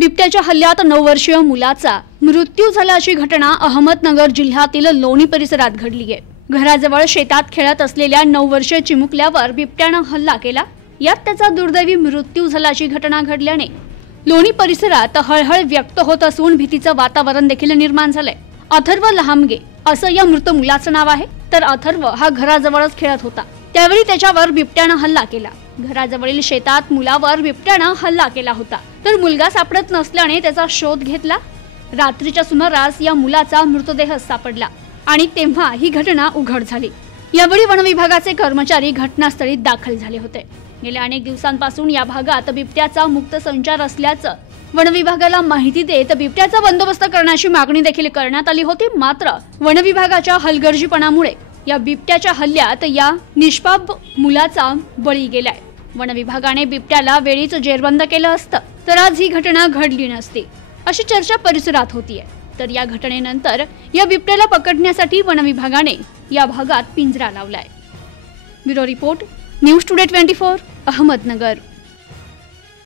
बिबट्याच्या हल्ल्यात 9 वर्षीय मुलाचा मृत्यू झाल्याची घटना अहमदनगर जिल्ह्यातील लोणी परिसरात घडली आहे। घराजवळ शेतात खेळत असलेल्या 9 वर्षीय चिमुकल्यावर बिबट्याने हल्ला केला। यात त्याचा दुर्दैवी मृत्यू झाल्याची घटना घडल्याने लोणी परिसरात हळहळ व्यक्त होत असून भीतीचं वातावरण देखील निर्माण झालंय। अथर्व लहामगे असं या मृत मुलाचं नाव आहे। तर अथर्व हा घराजवळच खेळत होता, त्यावेळी त्याच्यावर बिबट्याने हल्ला केला। घराजवळील शेतात मुलावर बिबट्याने हल्ला केला होता, तर मुलगा सापडत नसल्याने त्याचा शोध घेतला। रात्रीच्या सुमारास या मुलाचा मृतदेह सापडला आणि तेव्हा ही घटना उघड झाली। यावेळी वन विभागाचे कर्मचारी घटनास्थळी दाखल झाले होते। गेल्या अनेक दिवसांपासून या भागात बिबट्याचा मुक्त संचार असल्याचं वन विभागाला माहिती देत बिबट्याचा बंदोबस्त करण्याची मागणी देखील करण्यात आली होती। मात्र वन विभागाच्या हलगर्जीपणामुळे या बिबट्याच्या हल्ल्यात या निष्पाप मुलाचा बळी गेलाय। वन विभागाने बिबट्याला वेळीच जेरबंद केलं असतं तर आज ही घटना घडली नसती, अशी चर्चा परिसरात होतीये। तर या घटनेनंतर या बिबट्याला पकडण्यासाठी वन विभागाने या भागात पिंजरा लावलाय। Bureau report, news today 24, Ahmednagar.